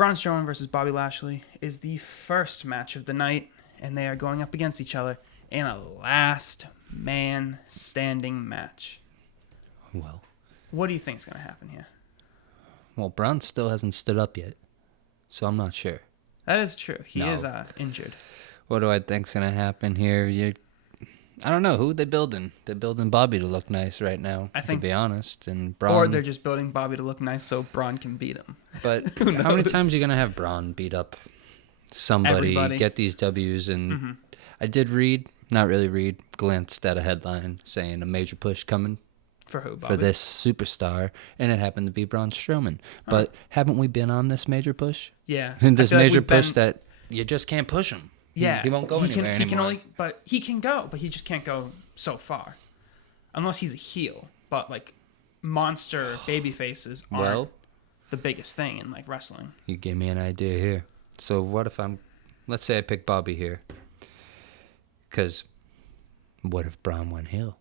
Braun Strowman versus Bobby Lashley is the first match of the night, and they are going up against each other in a last man standing match. Well, what do you think is going to happen here? Well, Braun still hasn't stood up yet, so I'm not sure. That is true. He is injured. What do I think's going to happen here? I don't know. Who are they building? They're building Bobby to look nice right now, to be honest. And Braun, or they're just building Bobby to look nice so Braun can beat him. But how many times are you going to have Braun beat up somebody, get these W's? And I did glanced at a headline saying a major push coming. For who, Bobby? For this superstar, and it happened to be Braun Strowman. But haven't we been on this major push? Yeah. This major push that you just can't push him. Yeah. He won't go anywhere anymore. He can go, but he just can't go so far. Unless he's a heel. But, like, monster baby faces aren't the biggest thing in, like, wrestling. You gave me an idea here. So what if let's say I pick Bobby here. Because what if Braun went heel?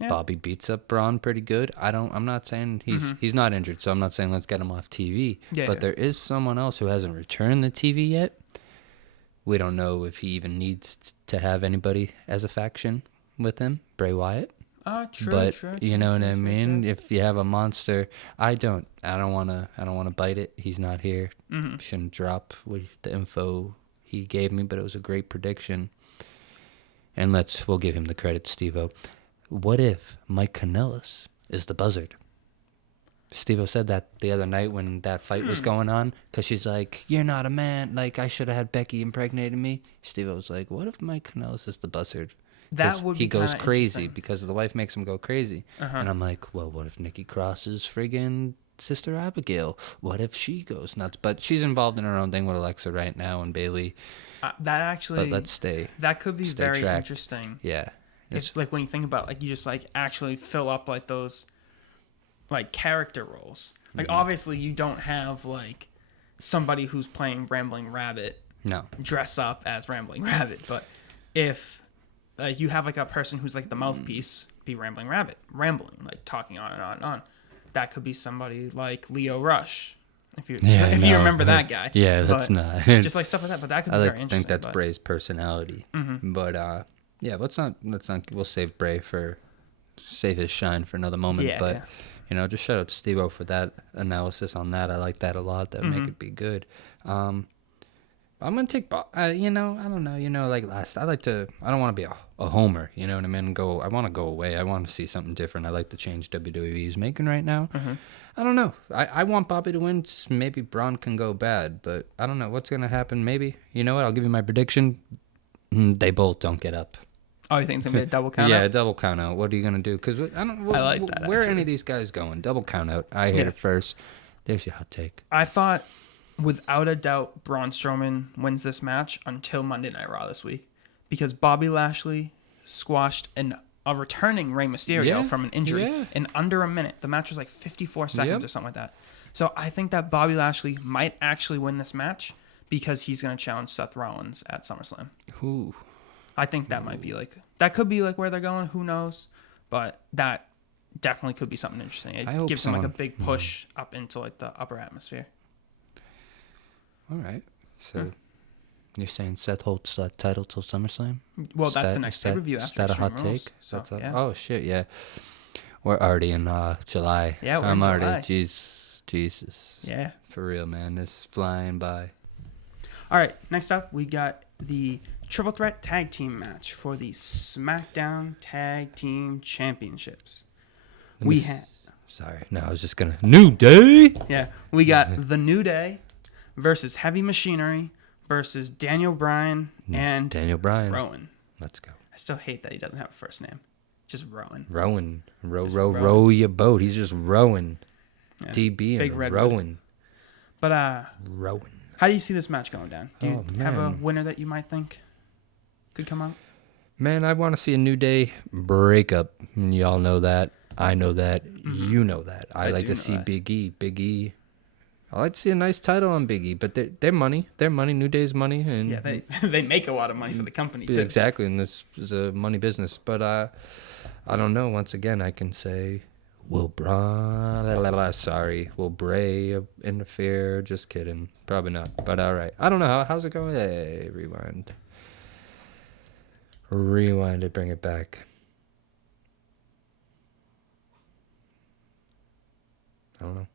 Yeah. Bobby beats up Braun pretty good. I'm not saying he's not injured, so I'm not saying let's get him off TV. Yeah, but there is someone else who hasn't returned the TV yet. We don't know if he even needs to have anybody as a faction with him. Bray Wyatt. True. But you know what I mean? If you have a monster, I don't wanna bite it. He's not here. Shouldn't drop with the info he gave me, but it was a great prediction. And we'll give him the credit, Steve-O. What if Mike Kanellis is the buzzard? Steve-O said that the other night when that fight was going on, because she's like, you're not a man. Like, I should have had Becky impregnating me. Steve-O was like, what if Mike Kanellis is the buzzard? That would be he goes crazy because the wife makes him go crazy. And I'm like, well, what if Nikki Cross is friggin' Sister Abigail? What if she goes nuts? But she's involved in her own thing with Alexa right now and Bailey. But let's stay. That could be very interesting. Yeah. It's like when you think about, like, you just, like, actually fill up, like, those, like, character roles. Like, obviously you don't have, like, somebody who's playing Rambling Rabbit dress up as Rambling Rabbit. But if you have, like, a person who's, like, the mouthpiece, be Rambling Rabbit, rambling, like, talking on and on and on. That could be somebody like Leo Rush. If you remember that guy. Yeah, that's not. Just, like, stuff like that. But that could be very interesting. I think that's Bray's personality. But, yeah, let's not. We'll save save his shine for another moment. Just shout out to Steve-O for that analysis on that. I like that a lot. That make it be good. I'm gonna take. I don't know. Like last, I don't want to be a homer. You know what I mean? I want to go away. I want to see something different. I like the change WWE is making right now. I don't know. I want Bobby to win. Maybe Braun can go bad, but I don't know what's gonna happen. Maybe I'll give you my prediction. They both don't get up. Oh, you think it's going to be a double count out? Yeah, a double count out. What are you going to do? Because I like that. Where are any of these guys going? Double count out. I hate it first. There's your hot take. I thought, without a doubt, Braun Strowman wins this match until Monday Night Raw this week. Because Bobby Lashley squashed a returning Rey Mysterio from an injury in under a minute. The match was like 54 seconds or something like that. So I think that Bobby Lashley might actually win this match because he's going to challenge Seth Rollins at SummerSlam. Ooh. I think that might be that could be like where they're going. Who knows? But that definitely could be something interesting. It gives them like a big push up into like the upper atmosphere. All right. So you're saying Seth holds that title till SummerSlam? Well, that's the next pay-per-view after. Is that a hot take? So, Oh, shit, yeah. We're already in July. Yeah, we're in July. already, Jesus. Yeah. For real, man. It's flying by. All right, next up, we got the Triple Threat Tag Team match for the SmackDown Tag Team Championships. I was just going to... New Day? Yeah, we got The New Day versus Heavy Machinery versus Daniel Bryan and Rowan. Let's go. I still hate that he doesn't have a first name. Just Rowan. Row your boat. He's just rowing. Yeah. DB Big and red rowing. But, Rowan. How do you see this match going down? Do you have a winner that you might think could come out? Man, I want to see a New Day breakup. Y'all know that. I know that. You know that. I like to see Big E. I like to see a nice title on Big E, but their money. New Day's money. And yeah, they make a lot of money for the company, too. Exactly, and this is a money business. But I don't know. Once again, I can say Will Bray interfere? Just kidding. Probably not. But all right. I don't know. How's it going? Hey, rewind. Rewind it. Bring it back. I don't know.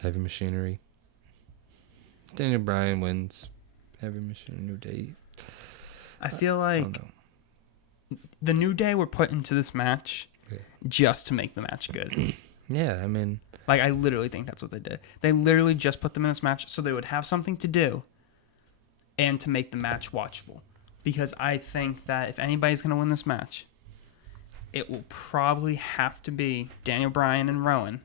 Heavy Machinery. Daniel Bryan wins. Heavy Machinery, New Day. I feel like the New Day were put into this match just to make the match good. Yeah, I mean... Like, I literally think that's what they did. They literally just put them in this match so they would have something to do and to make the match watchable. Because I think that if anybody's going to win this match, it will probably have to be Daniel Bryan and Rowan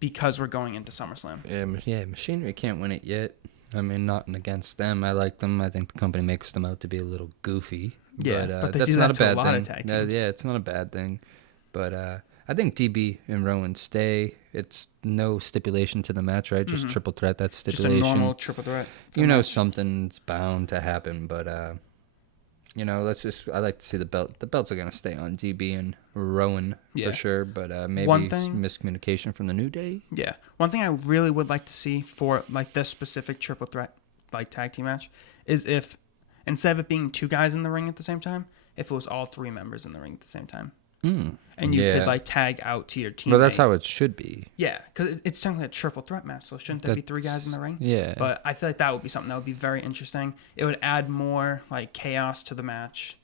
because we're going into SummerSlam. Yeah, Machinery can't win it yet. I mean, nothing against them. I like them. I think the company makes them out to be a little goofy. Yeah, but they do that to a lot of tag teams. Yeah, it's not a bad thing. But I think DB and Rowan stay. It's no stipulation to the match, right? Just triple threat. That's stipulation. Just a normal triple threat. You know, something's bound to happen. But, you know, I like to see the belt. The belts are going to stay on DB and Rowan for sure. But maybe some miscommunication from the New Day. Yeah. One thing I really would like to see for, like, this specific triple threat, like, tag team match is if, instead of it being two guys in the ring at the same time, if it was all three members in the ring at the same time. And you could, like, tag out to your teammate. But that's how it should be. Yeah, because it's technically a triple threat match, so shouldn't there be three guys in the ring? Yeah. But I feel like that would be something that would be very interesting. It would add more, like, chaos to the match,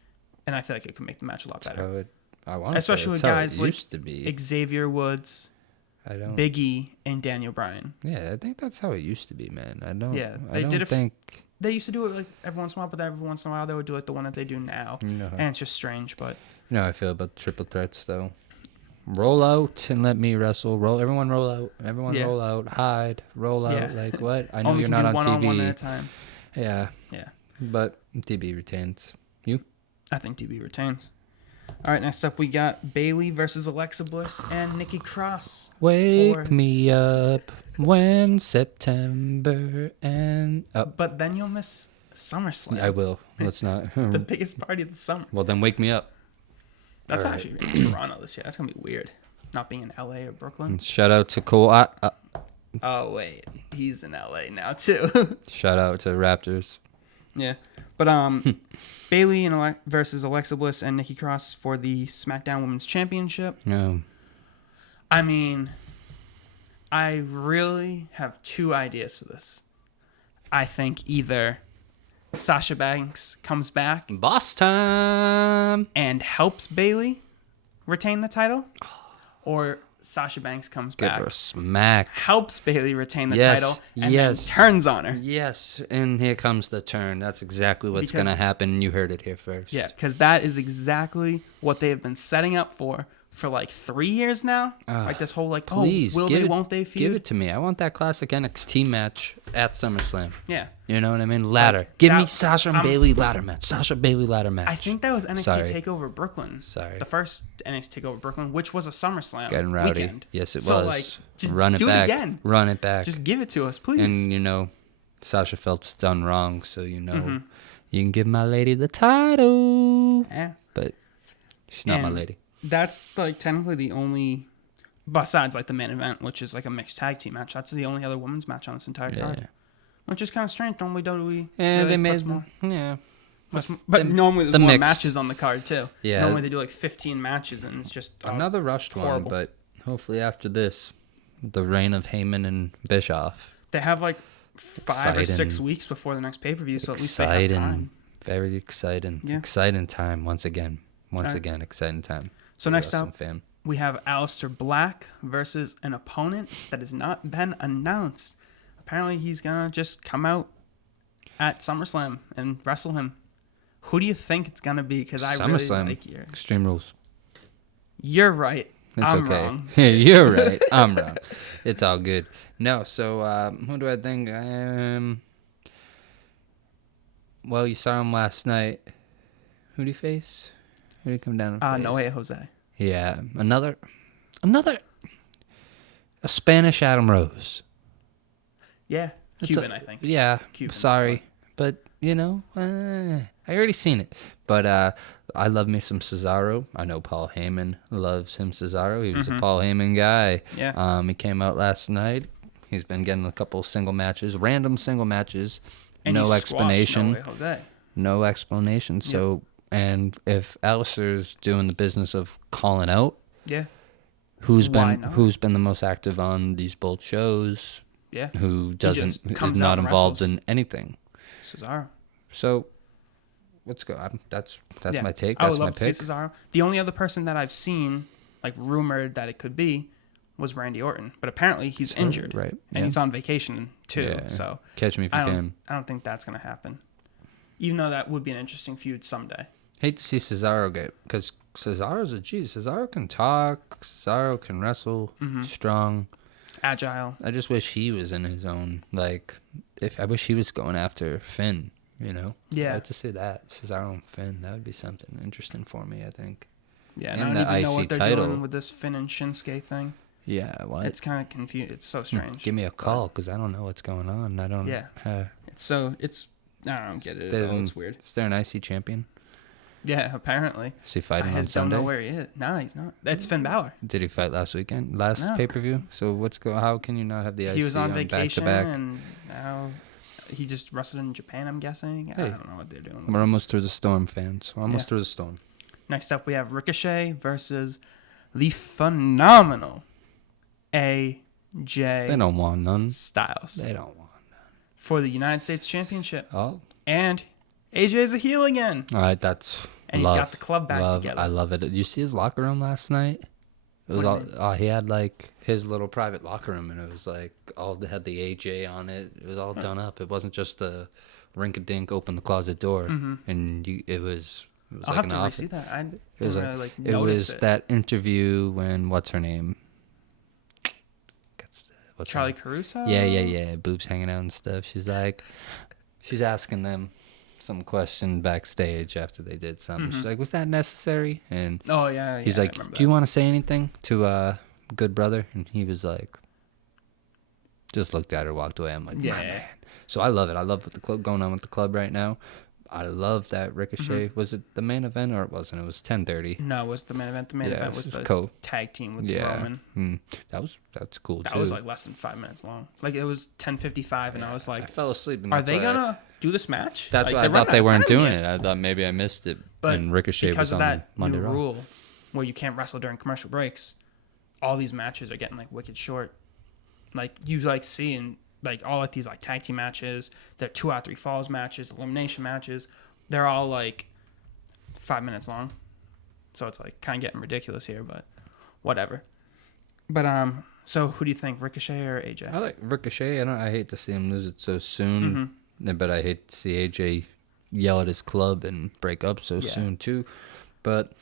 and I feel like it could make the match a lot better. Especially with guys like Xavier Woods, Big E, and Daniel Bryan. Yeah, I think that's how it used to be, man. They used to do it, like, every once in a while, but every once in a while they would do it the one that they do now. And it's just strange, but... You know how I feel about triple threats, though. Roll out and let me wrestle. Everyone roll out. Roll out. Hide. Roll out. Like, what? I know you're not on TV. One-on-one at a time. Yeah. But DB retains. You? I think DB retains. All right, next up we got Bayley versus Alexa Bliss and Nikki Cross. Wake me up when September ends. But then you'll miss SummerSlam. I will. Let's not. The biggest party of the summer. Well, then wake me up. That's actually in Toronto this year. That's going to be weird. Not being in LA or Brooklyn. Shout out to Cole. Oh, wait. He's in LA now, too. Shout out to Raptors. Yeah. But Bayley versus Alexa Bliss and Nikki Cross for the SmackDown Women's Championship. No. I mean, I really have two ideas for this. I think either Sasha Banks comes back. Boss time. And helps Bayley retain the title. Or Sasha Banks comes back. Give her a smack. Helps Bayley retain the title. And then turns on her. Yes. And here comes the turn. That's exactly what's going to happen. You heard it here first. Yeah, because that is exactly what they have been setting up for like 3 years now. Like this whole like, please, will they, won't they feud? Give it to me. I want that classic NXT match at SummerSlam. Yeah. You know what I mean? Ladder. Like, give me Sasha and Bayley ladder match. Sasha Bayley ladder match. I think that was NXT TakeOver Brooklyn. Sorry. The first NXT TakeOver Brooklyn, which was a SummerSlam Getting rowdy. weekend. Yes, it was. So, like, just Run it do back. it again. Run it back. Just give it to us, please. And, you know, Sasha felt's done wrong, so, you know, you can give my lady the title. Yeah. But she's not my lady. That's, like, technically the only, besides, like, the main event, which is, like, a mixed tag team match. That's the only other women's match on this entire card. Which is kind of strange. Normally, WWE. Yeah, they made more. Yeah. But normally there's more matches on the card, too. Yeah. Normally they do, like, 15 matches, and it's just another rushed one, but hopefully after this, the reign of Heyman and Bischoff. They have, like, 5 or 6 weeks before the next pay-per-view, so at least they have time. Very exciting. Yeah. Exciting time once again. Exciting time. So next up, we have Aleister Black versus an opponent that has not been announced. Apparently, he's going to just come out at SummerSlam and wrestle him. Who do you think it's going to be? Because I really like your... Extreme Rules. You're right. I'm okay. wrong. You're right. I'm wrong. It's all good. No, so who do I think? Well, you saw him last night. Who do you face? Who did he come down and face? No Way Jose. Yeah. Another a Spanish Adam Rose. Yeah. Cuban, I think. Yeah. Cuban. Sorry. But I already seen it. But I love me some Cesaro. I know Paul Heyman loves him Cesaro. He was a Paul Heyman guy. Yeah. He came out last night. He's been getting a couple single matches, random single matches. And no explanation. No explanation. Yep. So, and if Alistair's doing the business of calling out, who's been the most active on these both shows? Yeah. Who is not involved in anything? Cesaro. So, let's go. That's my take. I That's would love my to pick. see Cesaro. The only other person that I've seen, like, rumored that it could be, was Randy Orton. But apparently he's injured. Right. And he's on vacation, too. Yeah. So catch me if you can. I don't think that's going to happen. Even though that would be an interesting feud someday. Hate to see Cesaro get... Because Cesaro's a G. Cesaro can talk. Cesaro can wrestle. Strong. Agile. I just wish he was in his own... Like, I wish he was going after Finn, Yeah. I'd like to see that. Cesaro and Finn. That would be something interesting for me, I think. Yeah, and I don't even know what they're doing with this Finn and Shinsuke thing. Yeah, what? It's kind of confusing. It's so strange. Give me a call, because I don't know what's going on. I don't... Yeah. I don't get it at all. It's weird. Is there an IC champion? Yeah, apparently. Is he fighting on Sunday? I don't know where he is. No, he's not. That's Finn Balor. Did he fight last weekend? Last pay-per-view? So how can you not have the IC He was on vacation, back-to-back? and now he just wrestled in Japan, I'm guessing. Hey, I don't know what they're doing. We're almost through the storm, fans. We're almost through the storm. Next up, we have Ricochet versus the phenomenal AJ They don't want none. Styles. They don't want none. For the United States Championship. Oh. And AJ's a heel again. All right, that's And he's got the club back together. I love it. Did you see his locker room last night? It was he had like his little private locker room, and it was like had the AJ on it. It was all done up. It wasn't just a rink-a-dink, open the closet door, and it was I'll like have an to see that. I didn't really it was that interview when what's her name? Charlie Caruso? Yeah. Boobs hanging out and stuff. She's asking them some question backstage after they did something. She's like, was that necessary? And he's like, do you want to say anything to Good Brother? And he was like, just looked at her, walked away. I'm like, my man. So I love it. I love what's going on with the club right now. I love that Ricochet. Was it the main event or it wasn't? It was 10:30. No, it was the main event. The main event was the tag team with Roman. That's cool too. That was like less than 5 minutes long. Like it was 10:55, and I was like, I fell asleep. Are they gonna do this match? That's why I thought they weren't doing it. I thought maybe I missed it. But and Ricochet was on that Monday new rule where you can't wrestle during commercial breaks, all these matches are getting like wicked short. Like you like see in like all like these like tag team matches, they're 2 out of 3 falls matches, elimination matches. They're all like 5 minutes long. So it's like kind of getting ridiculous here, but whatever. But so who do you think, Ricochet or AJ? I like Ricochet. I hate to see him lose it so soon, but I hate to see AJ yell at his club and break up so soon too. But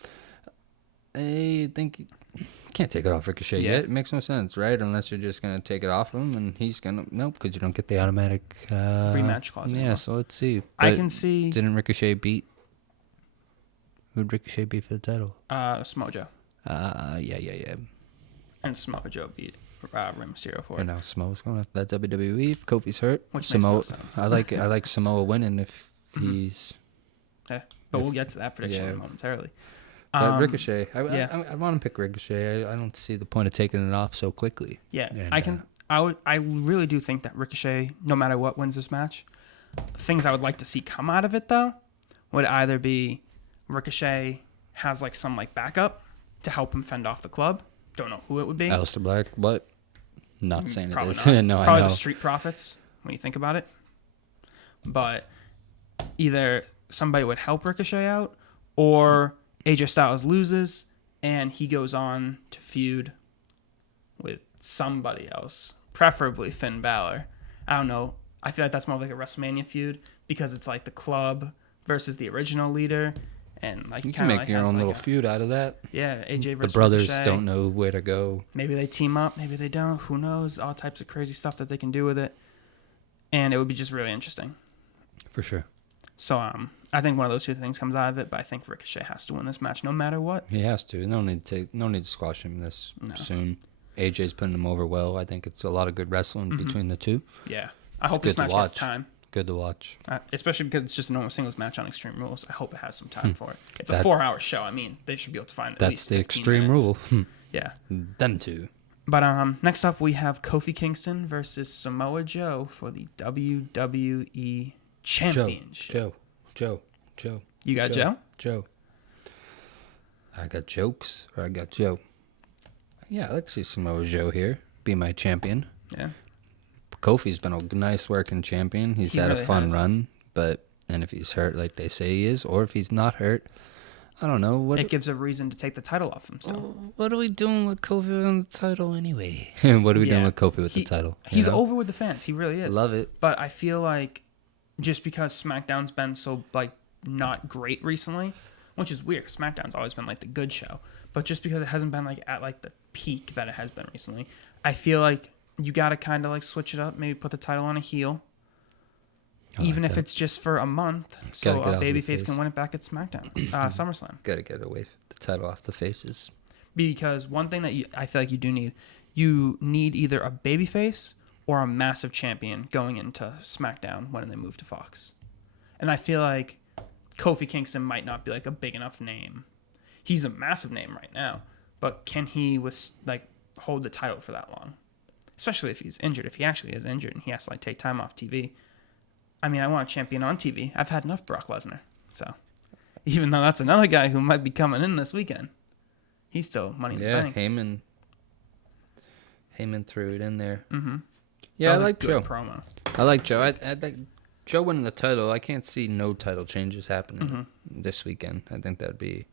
I think you can't take it off Ricochet yet. It makes no sense, right? Unless you're just going to take it off him, and he's going to... Nope, because you don't get the automatic... rematch clause anymore. Yeah, so let's see. But I can see... Didn't Ricochet beat... Who'd Ricochet beat for the title? Samoa Joe. Yeah. And Samoa Joe beat Rey Mysterio for it. And now Samoa's going after that WWE. If Kofi's hurt. Which Samoa, makes no sense. I like Samoa winning if he's... Yeah, but we'll get to that prediction momentarily. But Ricochet, I want to pick Ricochet. I don't see the point of taking it off so quickly. Yeah, and, I really do think that Ricochet, no matter what, wins this match. Things I would like to see come out of it though, would either be Ricochet has like some like backup to help him fend off the club. Don't know who it would be. Aleister Black, what? Not saying probably it is. Not. No, probably I know. The Street Profits when you think about it. But either somebody would help Ricochet out, or AJ Styles loses and he goes on to feud with somebody else, preferably Finn Balor. I don't know. I feel like that's more like a WrestleMania feud because it's like the club versus the original leader, and like you can make like your own little feud out of that. Yeah, AJ versus the brothers Ricochet. Don't know where to go. Maybe they team up, maybe they don't. Who knows? All types of crazy stuff that they can do with it, and it would be just really interesting. For sure. So I think one of those two things comes out of it, but I think Ricochet has to win this match no matter what. He has to. No need to squash him this soon. AJ's putting him over well. I think it's a lot of good wrestling between the two. Yeah. I hope this match gets time. Good to watch. Especially because it's just a normal singles match on Extreme Rules. I hope it has some time for it. It's a 4-hour show. I mean, they should be able to find at least 15 That's the Extreme minutes. Rule. Yeah. Them two. But next up we have Kofi Kingston versus Samoa Joe for the WWE Championship. Joe. You got Joe? Joe. I got jokes, or I got Joe. Yeah, I like to see Samoa Joe here be my champion. Yeah. Kofi's been a nice working champion. He's had really a fun has. run, and if he's hurt like they say he is, or if he's not hurt, I don't know. It gives a reason to take the title off him still. What are we doing with Kofi on the title anyway? What are we doing with Kofi with the title? He's over with the fans. He really is. Love it. But I feel like just because SmackDown's been so like not great recently, which is weird, 'cause SmackDown's always been like the good show, but just because it hasn't been like at like the peak that it has been recently, I feel like you got to kind of like switch it up, maybe put the title on a heel, even if it's just for a month, so a babyface can win it back at SmackDown, SummerSlam. Gotta get away the title off the faces. Because one thing that I feel like you need either a babyface or a massive champion going into SmackDown when they move to Fox. And I feel like Kofi Kingston might not be like a big enough name. He's a massive name right now, but can he hold the title for that long? Especially if he's injured. If he actually is injured and he has to like take time off TV. I mean, I want a champion on TV. I've had enough Brock Lesnar. So, even though that's another guy who might be coming in this weekend, he's still Money in the Bank. Yeah, Heyman threw it in there. Mm-hmm. Yeah, I like Joe. Promo. I like Joe. I like Joe winning the title. I can't see no title changes happening this weekend. I think that'd be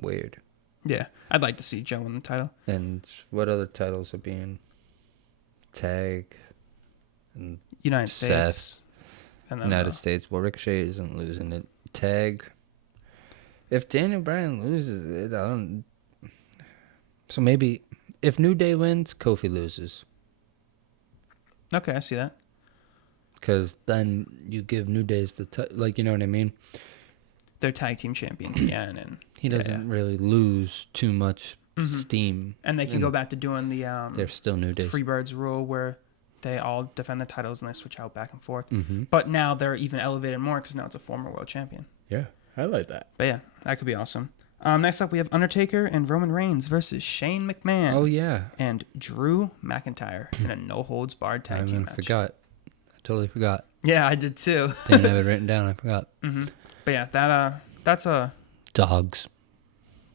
weird. Yeah, I'd like to see Joe win the title. And what other titles are being tag and United States. Seth, And then, United States. Well, Ricochet isn't losing it. Tag. If Daniel Bryan loses it, I don't. So maybe if New Day wins, Kofi loses. Okay, I see that. Because then you give New Day's you know what I mean? They're tag team champions again, and he doesn't really lose too much steam. And they can go back to doing the they're still New Days. Freebirds rule where they all defend their titles and they switch out back and forth. Mm-hmm. But now they're even elevated more because now it's a former world champion. Yeah, I like that. But yeah, that could be awesome. Next up, we have Undertaker and Roman Reigns versus Shane McMahon. Oh, yeah. And Drew McIntyre in a no-holds-barred tag team match. I totally forgot. Yeah, I did too. Didn't have it written down. I forgot. Mm-hmm. But yeah, that's a dogs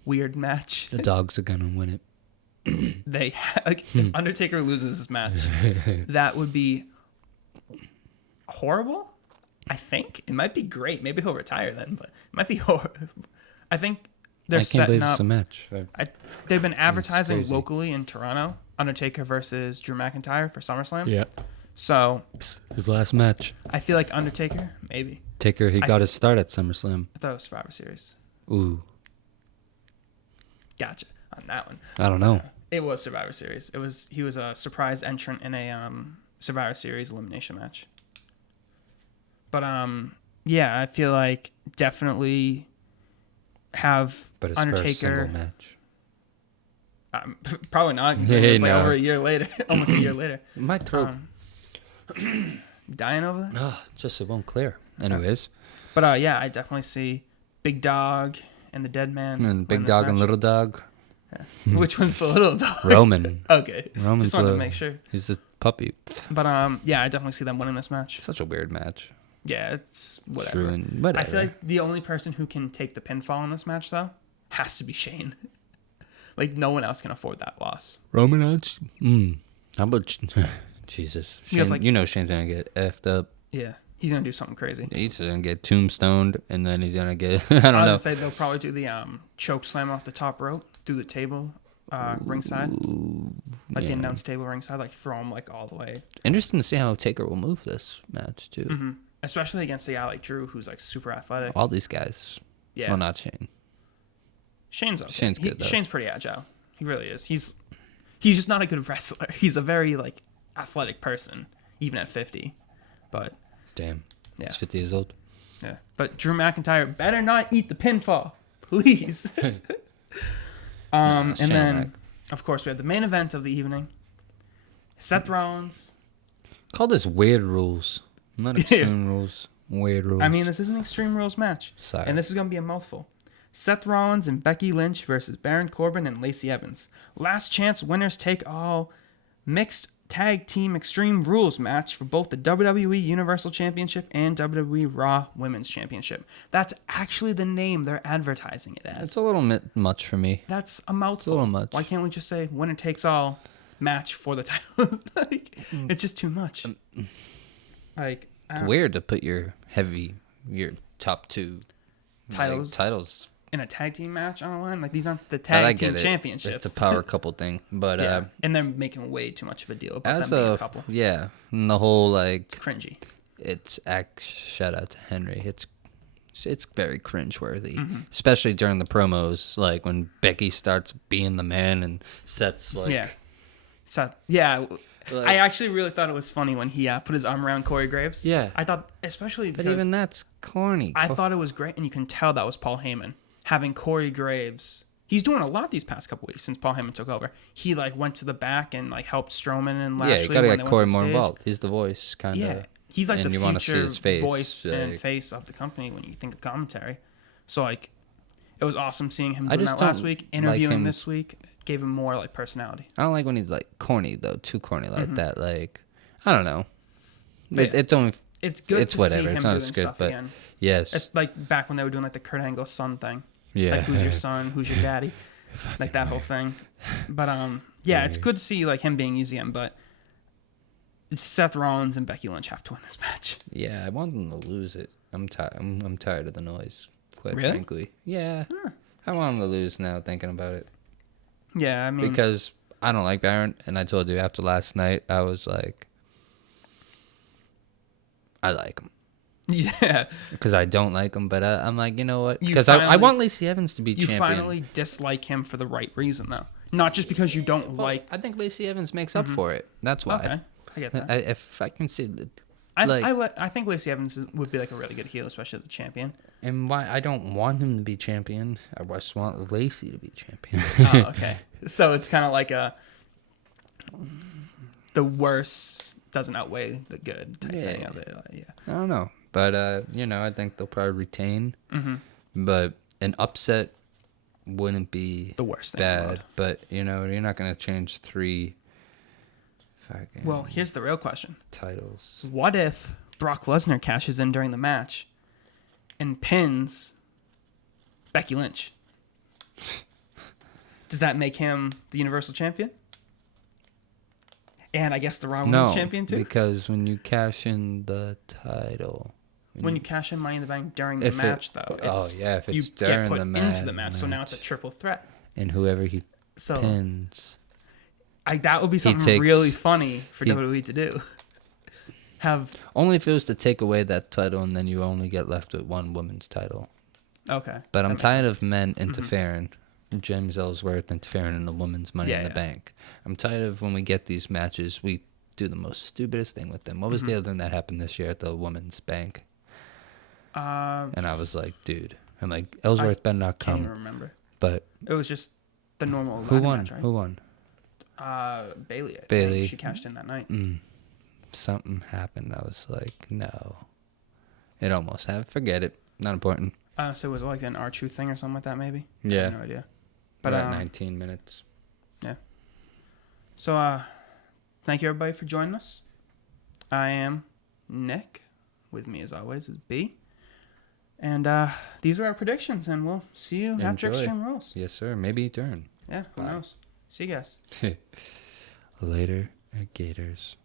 weird match. The dogs are gonna win it. If Undertaker loses this match, that would be horrible. I think it might be great. Maybe he'll retire then, but it might be horrible. I think they're setting up. It's a match. They've been advertising locally in Toronto. Undertaker versus Drew McIntyre for SummerSlam. Yeah. So his last match. I feel like Undertaker, maybe. Taker, he got his start at SummerSlam. I thought it was Survivor Series. Ooh. Gotcha on that one. I don't know. It was Survivor Series. He was a surprise entrant in a Survivor Series elimination match. But yeah, I feel like definitely have but it's Undertaker. For a single match. Probably not. Because it's like over a year later, almost a year later. My throat dying over there. No, just it won't clear. Anyways. But yeah, I definitely see Big Dog and the Dead Man. And Big Dog and Little Dog. Yeah. Which one's the little dog? Roman. Okay. Roman's just wanted to make sure. He's the puppy. But yeah, I definitely see them winning this match. Such a weird match. Yeah, it's whatever. True and whatever. I feel like the only person who can take the pinfall in this match, though, has to be Shane. Like, no one else can afford that loss. Roman odds? How about... Jesus. Shane, like, you know Shane's going to get effed up. Yeah. He's going to do something crazy. He's going to get tombstoned, and then he's going to get... I don't know. I would say they'll probably do the choke slam off the top rope through the table ringside. Like the announce table ringside. Like, throw him, like, all the way. Interesting to see how Taker will move this match, too. Mm-hmm. Especially against a guy like Drew, who's, like, super athletic. All these guys. Yeah. Well, not Shane. Shane's okay. Shane's good, though. Shane's pretty agile. He really is. He's just not a good wrestler. He's a very, like, athletic person, even at 50. But... Damn. Yeah. He's 50 years old. Yeah. But Drew McIntyre better not eat the pinfall. Please. And then, of course, we have the main event of the evening. Seth Rollins. Call this weird rules. Not Extreme Rules. Weird rules. I mean, this is an Extreme Rules match. Sorry. And this is going to be a mouthful. Seth Rollins and Becky Lynch versus Baron Corbin and Lacey Evans. Last chance winners take all mixed tag team Extreme Rules match for both the WWE Universal Championship and WWE Raw Women's Championship. That's actually the name they're advertising it as. It's a little much for me. That's a mouthful. It's a little much. Why can't we just say winner takes all match for the title? It's just too much. It's weird to put your top two titles in a tag team match on the line. Like, these aren't the tag team championships. It's a power couple thing, but and they're making way too much of a deal about them being a couple. Yeah, and the whole like it's cringy. Shout out to Henry. It's very cringeworthy, especially during the promos, like when Becky starts being the man and Seth's like Like, I actually really thought it was funny when he put his arm around Corey Graves. Yeah. I thought, especially because... But even that's corny. I thought it was great, and you can tell that was Paul Heyman. Having Corey Graves... He's doing a lot these past couple weeks since Paul Heyman took over. He, like, went to the back and, like, helped Strowman and Lashley. Yeah, you gotta get Corey more involved. He's the voice, kind of. Yeah. He's, like, the future voice and face of the company when you think of commentary. So, like, it was awesome seeing him doing that last week. Interviewing this week gave him more, like, personality. I don't like when he's, like, corny, though. Too corny like that. Like, I don't know. It's only... It's good it's to whatever. see him it's not doing as good, stuff but again. Yes. It's like back when they were doing, like, the Kurt Angle son thing. Yeah. Like, who's your son? Who's your daddy? Like, that whole thing. But, yeah, it's good to see, like, him being used again, but Seth Rollins and Becky Lynch have to win this match. Yeah, I want them to lose it. I'm tired of the noise, quite really? frankly. Yeah. Huh. I want them to lose now, thinking about it. Yeah, I mean... Because I don't like Baron, and I told you after last night, I was like, I like him. Yeah. Because I don't like him, but I'm like, you know what? Because I want Lacey Evans to be champion. You finally dislike him for the right reason, though. Not just because you don't like... I think Lacey Evans makes up for it. That's why. Okay, I get that. If I can see... I think Lacey Evans would be like a really good heel, especially as a champion. And why I don't want him to be champion. I just want Lacey to be champion. Oh, okay. So it's kind of like the worse doesn't outweigh the good type thing of it. Yeah. I don't know. But, I think they'll probably retain. Mm-hmm. But an upset wouldn't be the worst thing bad. But, you're not going to change 3 fucking... Well, here's the real question. Titles. What if Brock Lesnar cashes in during the match and pins Becky Lynch? Does that make him the Universal Champion? And I guess the Raw Women's Champion too? Because when you cash in the title... When you cash in Money in the Bank during the match, though, if it's you during get put the into the match, so now it's a triple threat. And whoever he pins... that would be something really funny for WWE to do. Only if it was to take away that title and then you only get left with one women's title. Okay. But I'm tired of men interfering. James Ellsworth interfering in the women's Money in the Bank. I'm tired of when we get these matches, we do the most stupidest thing with them. What was the other thing that happened this year at the women's bank? And I was like, dude. I'm like, Ellsworth better not come. I can't remember. But it was just the normal match, right? Who won? Bailey. I Bailey. think. She cashed in that night. Something happened. I was like, no. It almost happened. Forget it. Not important. So was it like an R-Truth thing or something like that, maybe? Yeah. I have no idea. But 19 minutes. Yeah. So, thank you everybody for joining us. I am Nick. With me, as always, is B. And these are our predictions, and we'll see you after Extreme Rules. Yes, sir. Maybe during. Yeah, who knows? See you guys. Later, Gators.